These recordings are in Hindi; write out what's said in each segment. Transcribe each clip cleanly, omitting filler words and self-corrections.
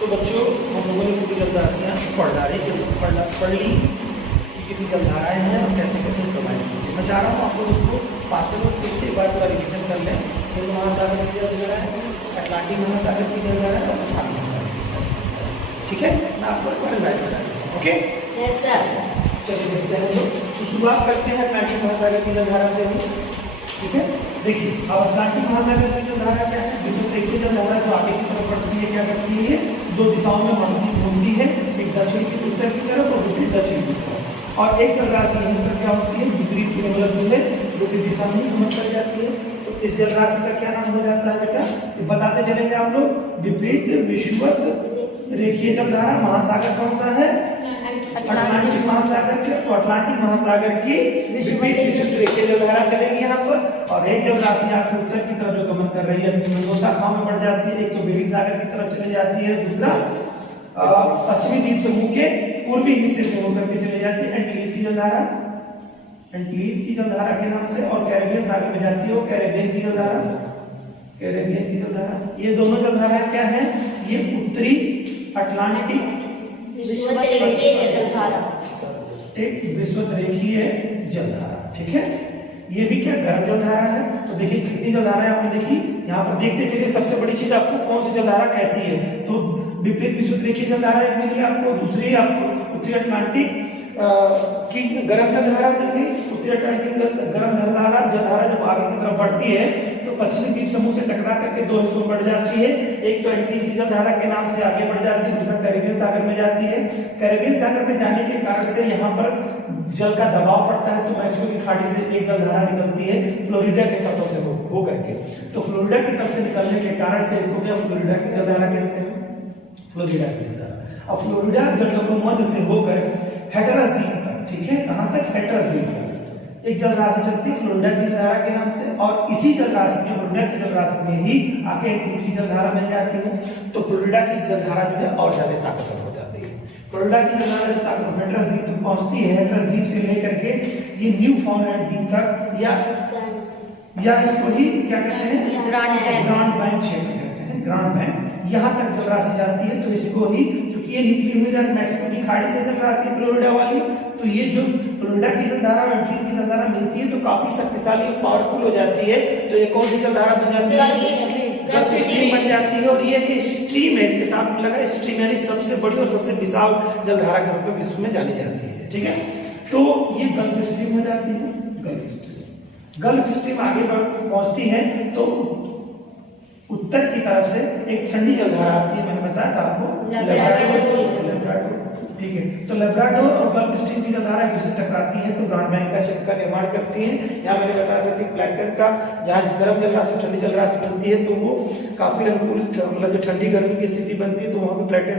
तो बच्चों हम लोगों ने पूरी जलराशियाँ पढ़ ली कि कितनी जलधाराएँ हैं और कैसे कैसे प्रोवाइड कीजिए। मैं चाह रहा हूँ आप लोग उसको 5 मिनट में फिर से एक बार पूरा रिविजन कर लें। हिंद महासागर की जलधारा है, अटलांटिक महासागर की जलधारा है और प्रशांत महासागर की जलधारा है। ठीक है, मैं आपको एक बार रिवाइज करा रहा हूँ। Okay yes sir. चलिए देखते हैं लोग, शुरुआत करते हैं अटलांटिक महासागर की जलधारा से भी। ठीक है, देखिए अब अटलांटिक महासागर की जलधारा क्या है, विश्वरेखीय जलधारा जो आगे की तरफ बढ़ती है, क्या करती है, 2 दिशाओं में घूमती है, एक दक्षिण की उत्तर की तरफ और दूसरी दक्षिण की तरफ। और एक जलराशि यहीं पर क्या होती है, विपरीत मतलब जो है विपरीत दिशा में घूम कर जाती है। तो इस जलराशि का क्या नाम हो जाता है बेटा, ये बताते चलेंगे आप लोग। विपरीत विषुवत रेखीय जलधारा महासागर कौन सा है, अटलांटिक महासागर के। तो अटलांटिक महासागर की विषुवत रेखीय जलधारा चलेगी यहाँ पर। और एक जलराशि आपकी उत्तर की तरफ जो गमन कर रही है, 2 शाखाओं में बढ़ जाती है। एक तो बेरिंग सागर की तरफ चले जाती है, दूसरा पश्चिमी द्वीप समूह के पूर्वी हिस्से से होकर के चले जाती है एंटीलीज की जलधारा, एंटीलीज की जलधारा के नाम से। और कैरेबियन सागर में जाती है वो कैरेबियन की जलधारा, कैरेबियन की जलधारा। ये दोनों जलधाराएं क्या है, ये उत्तरी अटलांटिक विश्वरेखीय जलधारा, एक विश्वरेखीय जलधारा। ठीक है, ये भी क्या गर्म जलधारा है। तो देखिए कितनी जलधारा है आपने देखी यहाँ पर, देखते चलिए सबसे बड़ी चीज आपको कौन सी जलधारा कैसी है। तो विपरीत विश्वरेखीय जलधारा एक मिली आपको, दूसरी आपको उत्तरी अटलांटिक की गर्म जलधारा मिल गई। उत्तरी अटलांटिक गर्म जलधारा जब आगे की तरफ बढ़ती है तो पश्चिमी द्वीप समूह से टकरा करके 2 हिस्सों में बढ़ जाती है। एक तो एंटीज की जलधारा के नाम से आगे बढ़ जाती है, दूसरा कैरेबियन सागर में जाती है। कैरेबियन सागर में जाने के कारण से यहाँ पर जल का दबाव पड़ता है, तो मैक्सिको की खाड़ी से एक जलधारा निकलती है फ्लोरिडा के तटों से हो करके। तो फ्लोरिडा की तरफ से निकलने के कारण से इसको क्या फ्लोरिडा की जलधारा कहते हैं, फ्लोरिडा की जलधारा। और फ्लोरिडा जलप्रपात से होकर हैटरस द्वीप तक, ठीक है, कहां तक, हैटरस द्वीप तक एक जलराशि चलती है फ्लोरिडा की जलधारा के नाम से। और इसी जलराशि में, फ्लोरिडा की जलराशि में ही आके तीसरी जलधारा मिल जाती है। तो फ्लोरिडा की जलधारा जो है और ज्यादा ताकतवर हो जाती है। फ्लोरिडा की जलधारा जब तक हैटरस द्वीप तक पहुंचती है, हैटरस द्वीप से लेकर के ये न्यू फाउंडलैंड द्वीप तक या इसको ही क्या कहते हैं, ग्रांड बैंक क्षेत्र कहते हैं, ग्रांड बैंक, यहाँ तक जलराशि जाती है। तो इसको ही, चूंकि ये निकली हुई है मैक्सिको की खाड़ी से जलराशि फ्लोरिडा वाली, तो ये जो फ्लोरिडा की जलधारा और एंटीज की जलधारा मिलती है तो काफी शक्तिशाली और पावरफुल हो जाती है। तो ये कौन सी जलधारा बन जाती है, गल्फ स्ट्रीम बन जाती है। और ये स्ट्रीम है, इसके साथ लगा स्ट्रीम, यानी सबसे बड़ी और सबसे विशाल जलधारा के रूप में विश्व में जानी जाती है। ठीक है, तो ये गल्फ स्ट्रीम हो जाती है। गल्फ स्ट्रीम आगे पहुंचती है तो उत्तर की तरफ से एक ठंडी जलधारा आती है, मैंने बताया था आपको, लैब्राडोर। ठीक है, तो लैब्राडोर और गल्फ स्ट्रीम की जलधारा एक दूसरे टकराती है तो ग्रांड बैंक का क्षेत्र का निर्माण करती है। यहाँ मैंने बताया था कि प्लैंटन का जहाँ गर्म जलराशि ठंडी जलराशि बनती है तो वो काफी अनुकूल, मतलब जो ठंडी गर्मी की स्थिति बनती है तो वहाँ पे प्लैंटन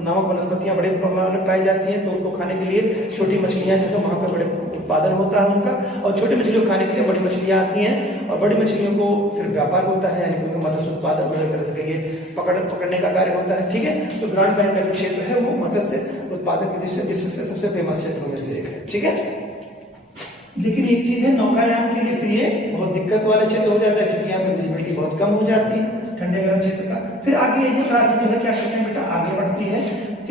नामक वनस्पतियां बड़े प्रमाण में पाई जाती हैं। तो उसको खाने के लिए छोटी मछलियां जो वहाँ पे बड़े उत्पादन होता है उनका, और छोटी मछलियों को खाने के लिए बड़ी मछलियां आती हैं और बड़ी मछलियों को फिर व्यापार होता है, यानी उनका मत्स्य उत्पादन बड़े तरह से ये पकड़ने का कार्य होता है। ठीक है, तो ग्रांड बैंक का क्षेत्र है वो मत्स्य उत्पादन की दृष्टि से विश्व से सबसे फेमस क्षेत्रों में से एक है। ठीक है, लेकिन एक चीज है, नौकायान के लिए प्रिय बहुत दिक्कत वाला क्षेत्र हो जाता है क्योंकि यहाँ पर विजिबिलिटी बहुत कम हो जाती है ठंडे गर्म क्षेत्र का। फिर आगे ये जलराशि जो है क्या करते हैं बेटा, आगे बढ़ती है,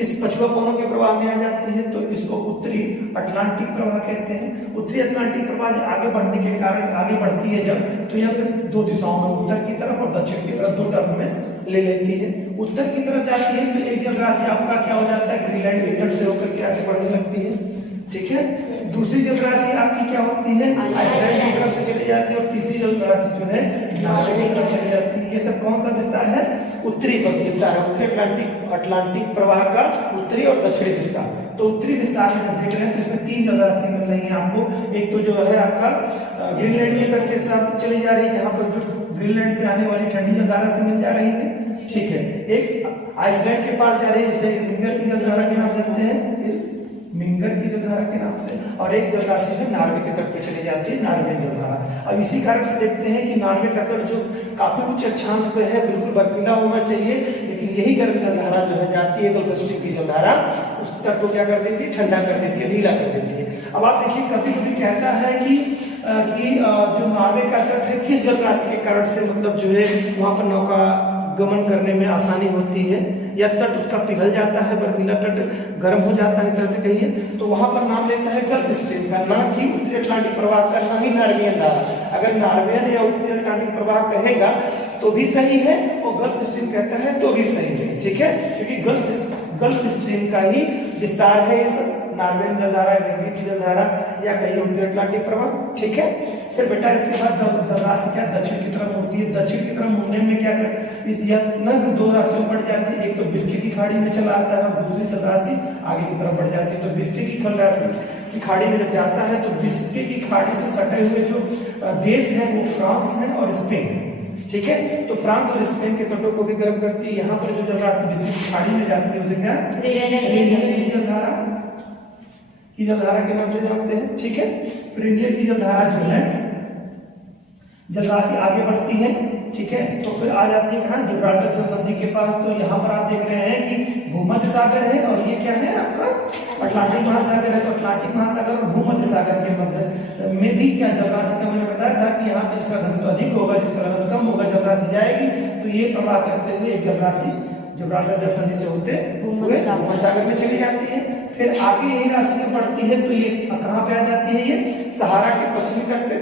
इस पछुआ कोनों के प्रवाह में आ जाती है तो इसको उत्तरी अटलांटिक प्रवाह कहते हैं। उत्तरी अटलांटिक प्रवाह जब आगे बढ़ने के कारण आगे बढ़ती है जब, तो यह फिर 2 दिशाओं में, उत्तर की तरफ और दक्षिण की तरफ 2 टर्म में ले लेती है। उत्तर की तरफ जाती है तो एक जलराशि आपका क्या हो जाता है, ग्रीनलैंड विकट से होकर के आगे बढ़ने लगती है। ठीक है, दूसरी जलराशि आपकी क्या होती है, आइसलैंड की तरफ से चली जाती है। और तीसरी जलराशि जो है नॉर्वे की तरफ चली जाती है। ये सब कौन सा विस्तार है, उत्तरी विस्तार है, उत्तरी अटलांटिक प्रवाह का उत्तरी और दक्षिणी विस्तार। तो उत्तरी विस्तार में हम देख रहे हैं तो इसमें 3 जलराशि मिल रही है आपको। एक तो जो है आपका ग्रीनलैंड के तट के साथ चली जा रही है, जहाँ पर जो ग्रीनलैंड से आने वाली ठंडी जलधारा से मिल जा रही है। ठीक है, एक आइसलैंड के पास जा रही है, जिसे मिंगर की जलधारा के नाम देते हैं, मिंगर की जलधारा के नाम से। और एक जलराशि है नार्वे के तट पे चली जाती है, नार्वेन जलधारा। अब इसी कारण से देखते हैं कि नार्वे का तट जो काफी उच्च अक्षांश पे है, बिल्कुल बर्फीला होना चाहिए, लेकिन यही गर्म जलधारा जो है जाती है गल्फ स्ट्रीम की जलधारा, उस तट को क्या कर देती है, ठंडा कर देती है, ढीला कर देती है। अब आप देखिए कभी कभी कहता है कि जो नार्वे का तट है किस जलराशि के कारण से, मतलब जो है वहां पर नौका गमन करने में आसानी होती है, या तट उसका पिघल जाता है, बर्फीला तट गर्म हो जाता है, तरह से कहिए, तो वहां पर नाम लेता है गल्फ स्ट्रीम का, ना कि उत्तरी अटलांटिक प्रवाह का, ना ही नार्वेयन धारा। अगर नार्वेयन या उत्तरी अटलांटिक प्रवाह कहेगा तो भी सही है, और गल्फ स्ट्रीम कहता है तो भी सही है, ठीक है, क्योंकि गल्फ स्ट्रीम का ही विस्तार है ये सब, नार्वेयन जलधारा, वेगीय जलधारा, या कहीं उत्तरी अटलांटिक प्रवाह, ठीक है। फिर बेटा इसके बाद जलराशि क्या दक्षिण की तरफ मुड़ती है। दक्षिण की तरफ मुड़ने में क्या कर इस या दो राशियों बढ़ जाती है, एक तो बिस्किट की खाड़ी में चला आता है और दूसरी जलराशि आगे की तरफ बढ़ जाती है। तो बिस्किट की जलराशि की खाड़ी में जब जाता है तो बिस्किट की खाड़ी से सटे हुए जो देश है वो फ्रांस है और स्पेन, ठीक है। तो फ्रांस और स्पेन के तटों को भी गर्म करती है। यहाँ पर जो जलराशि बिस्किट की खाड़ी में जाती है उसे क्या जलधारा की जलधारा के नाम से जानते हैं, ठीक है। पेरिनियल की जलधारा जो है जलराशि आगे बढ़ती है, ठीक है, तो फिर आ जाती है कहाँ जिब्राल्टर जल संधि के पास। तो यहाँ पर आप देख रहे हैं कि भूमध्य सागर है और ये क्या है आपका अटलांटिक महासागर है। तो अटलांटिक महासागर और भूमध्य सागर के मध्य में भी क्या जलराशि का मैंने बताया था कि यहाँ पे जिसका घनत्व अधिक होगा, जिसका घनत्व कम होगा, जलराशि जाएगी तो ये प्रवाह करते हुए एक जलराशि जिब्राल्टर जल संधि से होते हुए भूमध्य सागर में चली जाती है। फिर आगे यही राशि में बढ़ती है तो ये कहाँ पे आ जाती है, ये सहारा के पश्चिमी तट पे,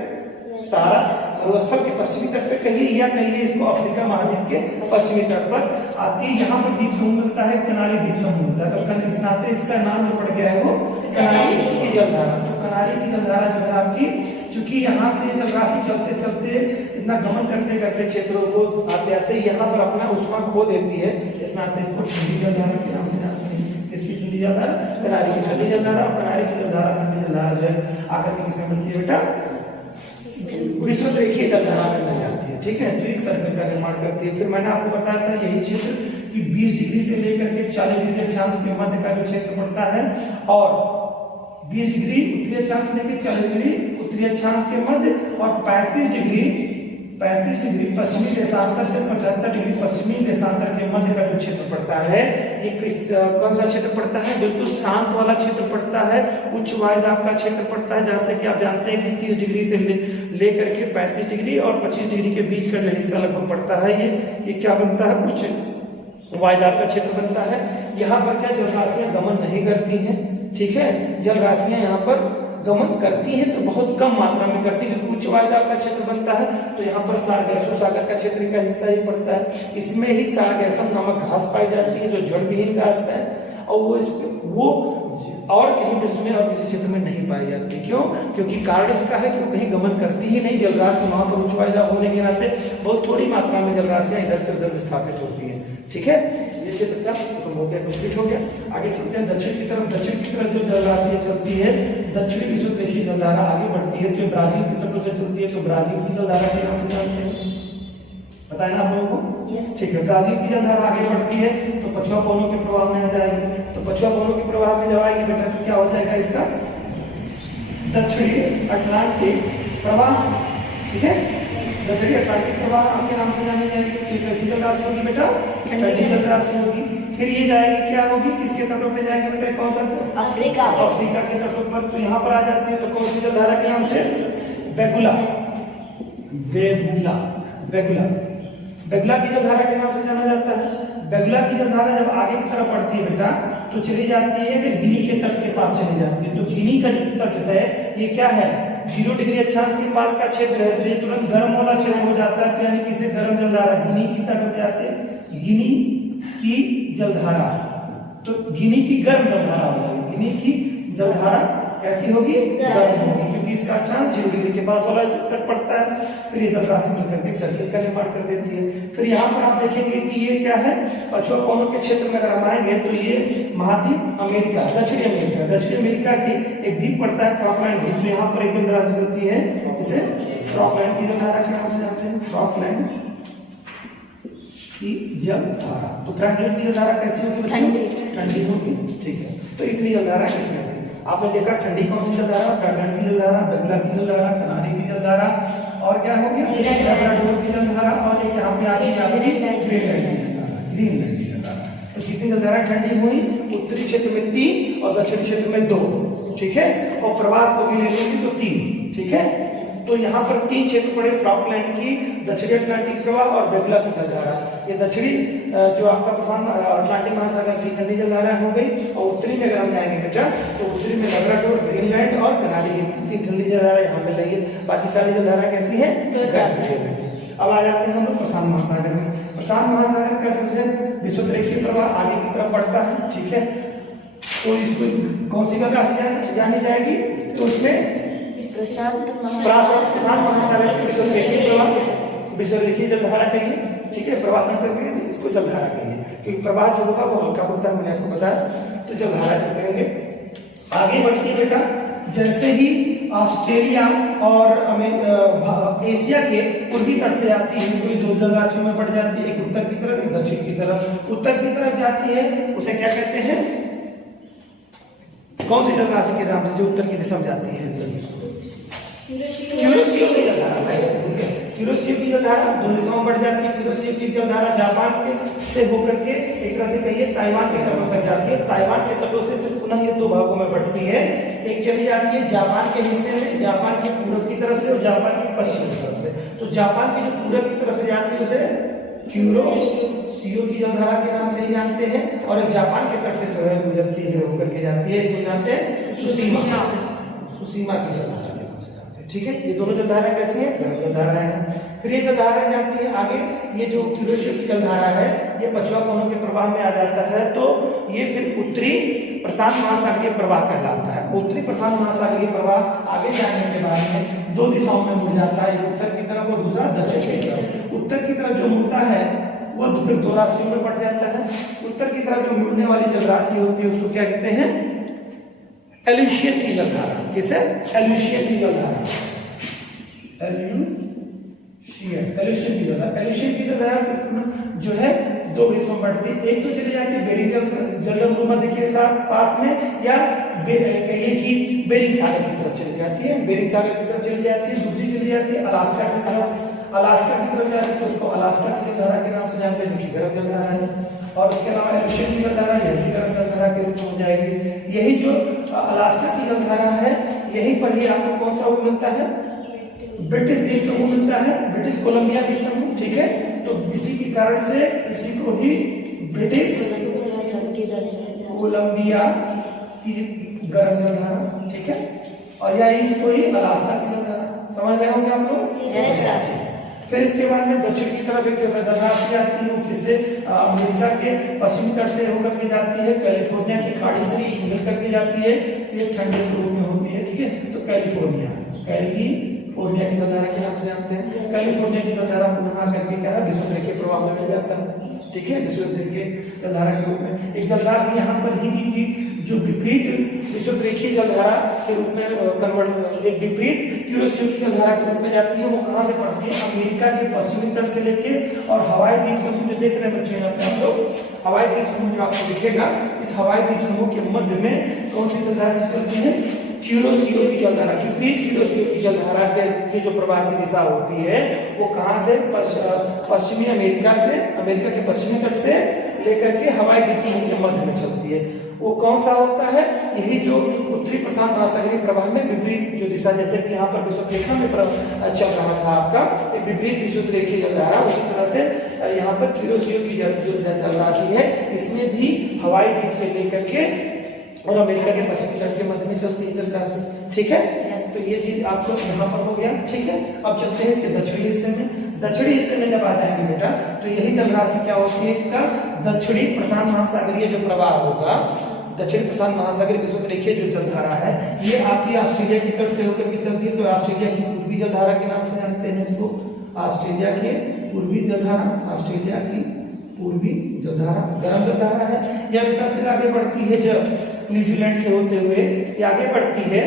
सहारा मरुस्थल के पश्चिमी तट पे कहिए, या कहिए इसको अफ्रीका महाद्वीप के पश्चिमी तट पर आती है। यहाँ पर द्वीप समूह मिलता है, कनारी द्वीप समूह मिलता है। तो इस नाते इसका नाम जो पड़ गया है वो कनारी की जलधारा। तो कनारी की जलधारा जो है आपकी, चूंकि यहाँ से जलराशि चलते चलते इतना गमन करते करते क्षेत्रों को आते आते यहाँ पर अपना उष्मा खो देती है, इस नाते इसको ठंडी जलधारा के नाम से जानते हैं। इसकी ठंडी जलधारा कनारी की ठंडी जलधारा, और कनारी की जलधारा ठंडी जलधारा जो है आकर के किसमें मिलती है बेटा विषुवत रेखीय जलधारा में मिल जाती है, ठीक है। तो एक सर्कल का निर्माण करती है। फिर मैंने आपको बताया था यही क्षेत्र कि 20 डिग्री से लेकर के 40 डिग्री अक्षांश के मध्य का जो क्षेत्र पड़ता है, और 20 डिग्री उत्तरी अक्षांश से लेकर 40 डिग्री उत्तरी अक्षांश के मध्य, और 35 डिग्री पश्चिमी देशांतर से 75 डिग्री पश्चिमी देशांतर के मध्य का जो क्षेत्र पड़ता है, ये कौन सा क्षेत्र पड़ता है, बिल्कुल शांत वाला क्षेत्र पड़ता है, उच्च वायुदाब का क्षेत्र पड़ता है। जैसे कि आप जानते हैं कि 30 डिग्री से लेकर के 35 डिग्री और 25 डिग्री के बीच का जो हिस्सा लगभग पड़ता है, ये क्या बनता है, उच्च वायुदाब का क्षेत्र बनता है। यहाँ पर क्या जलराशियां गमन नहीं करती हैं, ठीक है। जलराशियां यहाँ पर गमन करती है तो बहुत कम मात्रा में करती है, क्योंकि उच्च वायुदाब का क्षेत्र बनता है। तो यहाँ पर सारगैसो सागर का क्षेत्र का हिस्सा ही पड़ता है। इसमें ही सारगैसम नामक घास पाई जाती है जो जड़ विहीन घास है, और वो और कहीं विश्व में और किसी क्षेत्र में नहीं पाई जाती। क्यों? क्योंकि कारण इसका है कि वो कहीं गमन करती ही नहीं। जलराशि वहां पर उच्च वायुदाब होने के नाते बहुत थोड़ी मात्रा में जलराशियां इधर से उधर विस्थापित होती है, ठीक है। ये क्षेत्र का हो गया, कंप्लीट हो गया। आगे चलते हैं दक्षिण की तरफ। दक्षिण की तरफ जो जलराशि चलती है, दक्षिणी विषुवत रेखीय जलधारा आगे बढ़ती है, तो ब्राजील के तटों से चलती है। तो ब्राजील की जलधारा के नाम से जानते हैं, पता है ना आप लोगों को, ठीक है। ब्राजील की जलधारा आगे बढ़ती है तो पछुआ पवनों के प्रवाह में आ जाएगी। तो पछुआ पवनों के प्रवाह में जब आएगी बेटा तो क्या हो जाएगा इसका दक्षिणी अटलांटिक प्रवाह, ठीक है। दक्षिणी अटलांटिक प्रवाह आपके नाम से जानी जाएगी। तो कैसी जलराशि होगी बेटा, ठंडी जलराशि होगी। फिर ये जाएगी, क्या होगी, किसके तटों पे जाएगी बेटा, कौन सा, अफ्रीका के तटों पर। तो यहाँ पर आ जाती है, तो कौन सी जलधारा के नाम से, बेगुला की जलधारा के नाम से जाना जाता है। बेगुला की जलधारा जब आगे की तरफ बढ़ती है बेटा तो चली जाती है कि गिनी के तट के पास चली जाती है। तो गिनी का तट है ये क्या है, 0 डिग्री अक्षांश के पास का क्षेत्र है, तो ये तुरंत गर्म वाला क्षेत्र हो जाता है। तो यानी कि इसे गर्म जलधारा गिनी की तट पे जाते हैं, गिनी की जलधारा। तो गिनी की गर्म जलधारा हो जाएगी। गिनी की जलधारा कैसी होगी, गर्म होगी, क्योंकि इसका अक्षांश 0 डिग्री के पास वाला तट पड़ता है। फिर ये जलराशि मिलकर के सर्किल का निर्माण कर देती है। फिर यहाँ पर आप देखेंगे कि ये क्या है, पछुआ पवनों के क्षेत्र में अगर हम आएंगे तो ये महाद्वीप अमेरिका, दक्षिणी अमेरिका के एक द्वीप पड़ता है फ्रॉकलैंड द्वीप। तो यहाँ पर एक जलराशि चलती है जिसे फ्रॉकलैंड की जलधारा के नाम से जानते हैं, फ्रॉकलैंड की जलधारा। तो फ्रॉकलैंड की जलधारा कैसी होगी, ठंडी होगी, ठीक है। तो इतनी जलधारा इसमें है। आपने देखा ठंडी कौन सी जलधारा, फ्रॉकलैंड की जलधारा, बेगुला की जलधारा, कनारी की जलधारा, और क्या हो गया, लैब्राडोर की जलधारा, और एक यहाँ पे आ गई ग्रीनलैंड की जलधारा। तो कितनी जलधारा ठंडी हुई, उत्तरी क्षेत्र में 3 और दक्षिणी क्षेत्र में 2, ठीक है। और प्रवाह को भी ले लेंगे तो 3, ठीक है। तो यहाँ पर 3 क्षेत्र पड़े, फॉकलैंड की, दक्षिणी अटलांटिक प्रवाह और बेगुला की जलधारा। ये दक्षिणी जो आपका प्रशांत अटलांटिक महासागर की ठंडी जलधारा हो गई, और उत्तरी में अगर हम जाएंगे बेटा तो उत्तरी में लैब्राडोर, ग्रीनलैंड और कनारी की 3 ठंडी जलधारा यहाँ मिल रही है। बाकी सारी जलधारा कैसी है? अब आ जाते हैं हम लोग प्रशांत महासागर में। प्रशांत महासागर का जो है विषुवत प्रवाह आगे की तरफ बढ़ता है, ठीक है। तो इसको कौन सी गंगा से जानी जाएगी? तो उसमें प्रशांत महासागर की विषुवत जलधारा कहिए, ठीक है। प्रवाह नहीं करेंगे इसको जलधारा कहिए, क्योंकि प्रवाह जो होगा वो हल्का होता है, मैंने आपको बताया। तो जलधारा से कहेंगे। आगे बढ़ती है बेटा, जैसे ही ऑस्ट्रेलिया और एशिया के पूर्वी तट पे आती है, कोई 2 जलराशियों में बढ़ जाती है, एक उत्तर की तरफ एक दक्षिण की तरफ। उत्तर की तरफ जाती है उसे क्या कहते हैं? कौन सी जलराशि के नाम से जो उत्तर की दिशा में जाती है? क्यूरोसियो की जलधारा। क्यूरोसियो की जलधारा 2 दिशाओं में बढ़ जाती है। क्यूरोसियो की जलधारा जापान के से होकर के एक तरह से कहिए ताइवान के तटों तक जाती है। ताइवान के तटों से फिर पुनः ये 2 भागों में बढ़ती है। एक चली जाती है जापान के हिस्से में, जापान के पूर्व की तरफ से, और जापान की पश्चिम की तरफ से। तो जापान की जो पूर्व की तरफ से जाती है उसे क्यूरोसियो की जलधारा के नाम से ही जानते हैं, और एक जापान के तट से जो है गुजरती है होकर के जाती है, इसको जानते हैं सुसीमा की जलधारा के नाम से जानते हैं, ठीक है। ये दोनों जलधारा कैसी है? गर्म जलधारा है। फिर ये जलधारा जाती है आगे, ये जो क्यूरोसियो की जलधारा है ये पछुआ कोनों के प्रवाह में आ जाता है, तो ये फिर उत्तरी प्रशांत महासागरीय प्रवाह कहलाता है। उत्तरी प्रशांत महासागरीय प्रवाह आगे जाने के बाद में 2 दिशाओं में मुड़ जाता है, एक उत्तर की तरफ और दूसरा दक्षिण की तरफ। उत्तर की तरफ जो मुड़ता है वो फिर 2 राशियों में बढ़ जाता है। उत्तर की तरफ जो मुड़ने वाली जलराशि होती है उसको क्या कहते हैं? एल्यूशियन की जलधारा। किसे? एल्यूशियन की जलधारा। एल्यूशियन की जलधारा। एल्यूशियन की जलधारा जो है 2 हिस्सों में बढ़ती है। एक तो चली जाती है बेरिंग जल भूमध्य के साथ पास में, या कहिए कि बेरिंग सागर की तरफ चली जाती है। बेरिंग सागर की तरफ चली जाती है। दूसरी चली जाती है अलास्का की तरफ। अलास्का की तरफ जाती है तो उसको अलास्का की जलधारा के नाम से जानते हैं, जो कि गर्म जलधारा है। और उसके अलावा एल्यूशियन की जलधारा यह भी गर्म जलधारा के रूप में हो जाएगी। यही जो अलास्का की जलधारा है, यहीं पर ही आपको कौन सा वो मिलता है? ब्रिटिश द्वीप समूह मिलता है, ब्रिटिश कोलंबिया द्वीप समूह, ठीक है। तो इसी के कारण से इसी को ही ब्रिटिश कोलंबिया की गर्म जलधारा, ठीक है। और या इसको ही अलास्का की जलधारा। समझ गए होंगे आप लोग? फिर इसके बाद में दक्षिण की तरफ एक जलराशि आती है, वो किससे? अमेरिका के पश्चिमी तट से होकर के जाती है, कैलिफोर्निया की खाड़ी से मिल करके जाती है। तो ये ठंडे स्वरूप में होती है, ठीक है। तो कैलिफोर्निया की जलधारा के नाम से जानते हैं। कैलिफोर्निया की जलधारा पुनः आकर के क्या है? विषुवत रेखीय प्रवाह में मिल जाता है, ठीक है। विषुवत रेखीय जलधारा के रूप में एक जलराशि यहाँ पर ही की जो विपरीत विषुवत रेखीय जलधारा के रूप में कन्वर्ट, एक विपरीत क्यूरोसियो की जलधारा के रूप में जाती है। वो कहाँ से पड़ती है? अमेरिका के पश्चिमी तट से लेके और हवाई द्वीप समूह जो देख रहे हैं बच्चे यहाँ पे हम लोग, हवाई द्वीप समूह जो आपको दिखेगा, इस हवाई द्वीप समूह के मध्य में कौन सी जलधारा से चलती है? क्यूरोसियो की जलधारा। विपरीत क्यूरोसियो की जलधारा के जो प्रवाह की दिशा होती है वो कहाँ से? पश्चिमी अमेरिका से, अमेरिका के पश्चिमी तट से लेकर के हवाई द्वीप समूह के मध्य में चलती है। वो कौन सा होता है? यही जो उत्तरी प्रशांत महासागरीय प्रवाह में विपरीत जो दिशा, जैसे कि यहाँ पर विषुवत रेखा में चल रहा था आपका एक विपरीत विषुवत रेखीय जलधारा, उसी तरह से यहाँ पर क्यूरोसियो की जलराशि है, इसमें भी हवाई द्वीप से लेकर के और अमेरिका के पश्चिमी तट के मध्य में चलती है जलराशि, ठीक है। तो ये चीज आपको यहाँ पर हो गया, ठीक है। अब चलते हैं इसके दक्षिणी हिस्से में। दक्षिणी हिस्से में जब आ जाएंगे बेटा तो यही जलराशि क्या होती है? इसका दक्षिणी प्रशांत महासागरीय जो प्रवाह होगा, दक्षिणी प्रशांत महासागरीय विषुवत रेखीय जो जलधारा है, ये आपकी ऑस्ट्रेलिया की तट से होकर के चलती है। तो ऑस्ट्रेलिया की पूर्वी जलधारा के नाम से जानते हैं इसको, ऑस्ट्रेलिया के पूर्वी जलधारा। ऑस्ट्रेलिया की पूर्वी जलधारा गर्म जलधारा है। यह बेटा फिर आगे बढ़ती है जब न्यूजीलैंड से होते हुए ये आगे बढ़ती है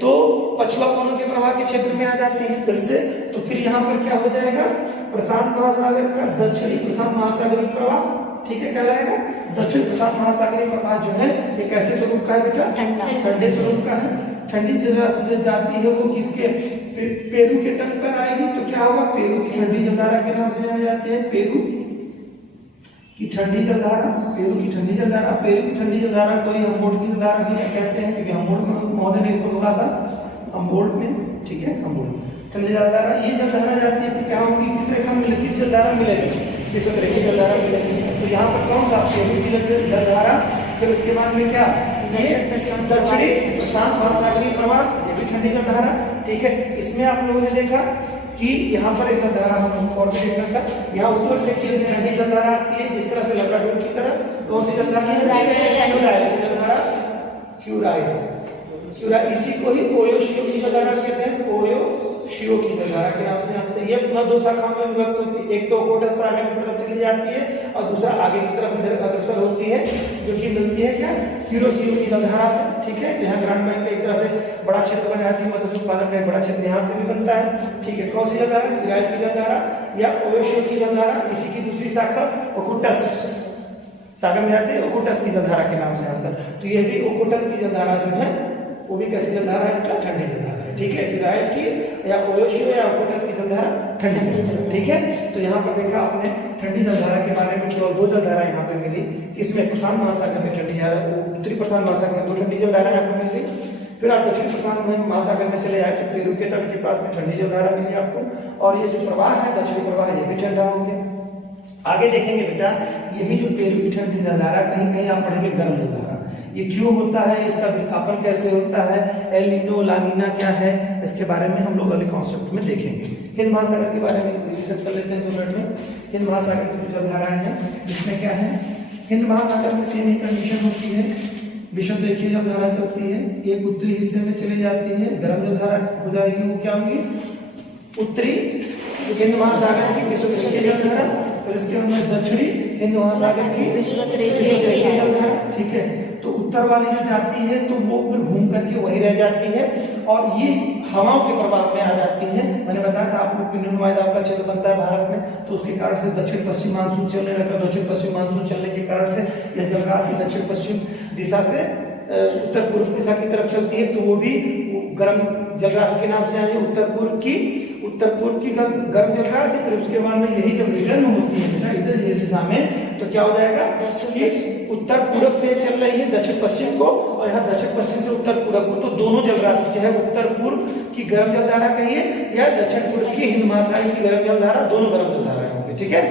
तो पछुआ कोनों के प्रवाह के क्षेत्र में आ जाती है फिर से। तो फिर यहाँ पर क्या हो जाएगा? प्रशांत महासागर का दक्षिणी प्रशांत महासागरीय प्रवाह, ठीक है, कहलाएगा। दक्षिण प्रशांत महासागरीय प्रवाह जो है ये कैसे स्वरूप का है बेटा? ठंडे स्वरूप का है। ठंडी जलराशि जब जाती है वो किसके? पेरू के तट पर आएगी तो क्या होगा? पेरू की ठंडी जलधारा के नाम से जाने जाते हैं, पेरू की ठंडी जलधारा। पेरू की ठंडी जलधारा, पेरू की ठंडी जलधारा को ही हम्बोल्ट की जलधारा भी कहते हैं, क्योंकि हम्बोल्ट महोदय ने इसको बोला था, हम्बोल्ट में, ठीक है, हम्बोल्ट। ठंडी जलधारा। ये जलधारा जाती है फिर क्या होगी, किस रेखा में मिलेगी, किस जलधारा में मिलेगी, विषुवत रेखीय जलधारा मिलेगी। तो यहाँ पर कौन सा जलधारा, फिर उसके बाद में क्या, ये दक्षिणी प्रशांत महासागरीय प्रवाह, ये भी ठंडी जलधारा। ठीक है, इसमें आप लोगों ने देखा कि यहाँ पर एक जलधारा हम और भी देखना था, यहाँ उत्तर से ठंडी जलधारा आती है जिस तरह से लकाडोल की तरह। कौन सी जलधारा, क्यूराइल, इसी को ही ओयोशियो की जलधारा कहते हैं, ओयोशियो की जलधारा के नाम से जानते हैं। ये पुनः दो शाखाओं में विभक्त होती है, एक तो ओकोटस से आगे की तरफ चली जाती है और दूसरा आगे की तरफ इधर अग्रसर होती है, जो कि मिलती है क्या, क्यूरोशियो की जलधारा से। ठीक है, यहाँ ग्रांड बैंक का एक तरह से बड़ा क्षेत्र बन जाती है, मत्स्य उत्पादन का एक बड़ा क्षेत्र यहाँ पे भी बनता है। ठीक है, कौन सी जलधारा, क्यूराइल की जलधारा या ओयोशियो की जलधारा। इसी की दूसरी शाखा ओकोटस सागर में जाते हैं, ओकोटस की जलधारा के नाम से आता है। तो ये भी ओकोटस की जलधारा जो है वो भी कैसी जलधारा है, ठंडी जलधारा है। ठीक है, क्यूराइल की या ओयोशियो या ओकोटस की जलधारा ठंडी जलधारा। ठीक है, तो यहाँ पर देखा आपने ठंडी जलधारा के बारे में, केवल दो जलधारा यहाँ पे मिली। इसमें प्रशांत महासागर में ठंडी जलधारा, उत्तरी प्रशांत महासागर में दो ठंडी जलधारा यहाँ पे मिली। फिर आप दक्षिण प्रशांत महासागर में चले आए तो पेरू के तट के पास में ठंडी जलधारा मिली आपको, और ये जो प्रवाह है दक्षिणी प्रवाह, ये भी ठंडा हो गया। आगे देखेंगे बेटा, यही जो पेरू की ठंडी जलधारा, कहीं कहीं आप पढ़ेंगे गर्म जलधारा। ये क्यों होता है, इसका विस्थापन कैसे होता है, एल नीनो ला नीना क्या है, इसके बारे में हम लोग अगले कॉन्सेप्ट में देखेंगे। हिंद महासागर के बारे में रिविजन कर लेते हैं 2 मिनट में। हिंद महासागर की जो जलधाराएं हैं इसमें क्या है, हिंद महासागर में सेम ही कंडीशन होती है, विषुवत रेखीय जलधारा चलती है, एक उत्तरी हिस्से में चली जाती है, गर्म जलधारा हो जाएगी, वो क्या होगी, उत्तरी हिंद महासागर की विषुवत रेखीय जलधारा, फिर उसके बाद दक्षिणी हिंद महासागर की विषुवत रेखीय जलधारा। ठीक है, तो उत्तर वाली जो जाती है तो वो फिर घूम करके वहीं रह जाती है और ये हवाओं के प्रभाव में आ जाती है। मैंने बताया था आपको कि नुमाइंदा का क्षेत्र बनता है भारत में, तो उसके कारण से दक्षिण पश्चिम मानसून चलने लगा। दक्षिण पश्चिम मानसून चलने के कारण से यह जलराशि दक्षिण पश्चिम दिशा से उत्तर पूर्व दिशा की तरफ चलती है, तो वो भी गर्म जलराशि के नाम से आई है। उत्तर पूर्व की गर्म जलराशि, फिर उसके बाद में यही जब रिटर्न होती है इधर इस दिशा में, तो क्या हो जाएगा, उत्तर पूर्व से चल रही है दक्षिण पश्चिम को, और यहाँ दक्षिण पश्चिम से उत्तर पूर्व को, तो दोनों जलराशि चाहे उत्तर पूर्व की गर्म जलधारा कहिए या दक्षिण पूर्व की हिंद महासागर की गर्म जलधारा, दोनों गर्म जलधारा होंगे। ठीक है,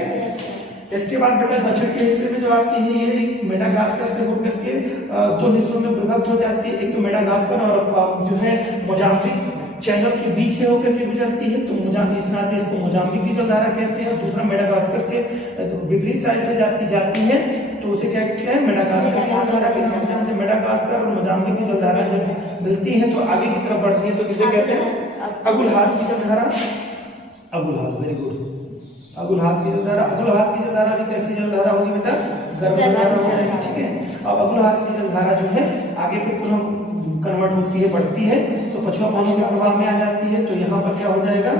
इसके बाद बेटा दक्षिण के हिस्से में जो आती है ये मेडागास्कर से होकर के 2 हिस्सों में विभक्त हो जाती है। एक तो मेडागास्कर और जो है मोजाम्बिक चैनल के बीच से होकर के गुजरती है, तो मोजाम्बिक इस नाते इसको मोजाम्बिक की जलधारा कहते हैं। दूसरा मेडागास्कर के विपरीत साइड से जाती है, तो उसे क्या कहते हैं, मेडागास्कर की जलधारा कहते हैं। मेडागास्कर और मोजाम्बिक की जलधारा जब मिलती है तो आगे की तरफ बढ़ती है, तो किसे कहते हैं, अगुलहास की जलधारा। अगुलहास, वेरी गुड, अगुलहास की जलधारा। अगुलहास की जलधारा भी कैसी जलधारा होगी बेटा, गर्म जलधारा हो जाएगी। ठीक है, अब अगुलहास की जलधारा जो है आगे फिर पुनः कन्वर्ट होती है, बढ़ती है, तो पछुआ पानी के प्रभाव में आ जाती है। तो यहाँ पर क्या हो जाएगा,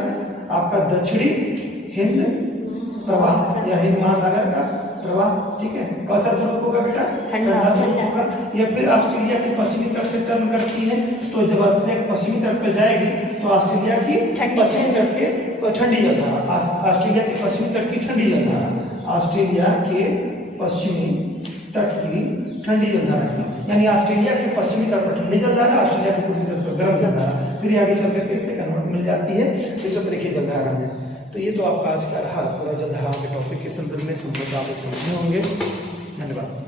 आपका दक्षिणी हिंद प्रवाह या हिंद महासागर का प्रवाह। ठीक है, कैसा स्वरूप होगा बेटा, ठंडा स्वरूप होगा। या फिर ऑस्ट्रेलिया के पश्चिमी तट से टर्न करती है, तो जब ऑस्ट्रेलिया के पश्चिमी तट पर जाएगी तो ऑस्ट्रेलिया की पश्चिमी तट के ठंडी जलधारा, ऑस्ट्रेलिया के पश्चिमी तट की ठंडी जलधारा, ऑस्ट्रेलिया के पश्चिमी तट की ठंडी जलधारा, यानी ऑस्ट्रेलिया के पश्चिमी तट पर ठंडी जलधारा, ऑस्ट्रेलिया के पूर्वी तट पर गर्म जलधारा, फिर आगे चलकर इससे कन्वर्ट मिल जाती है विषुवत रेखीय जलधारा में। तो ये तो आपका आज का रहा पूरा जलधाराओं के टॉपिक के संदर्भ में, संबंध आप समझे होंगे। धन्यवाद।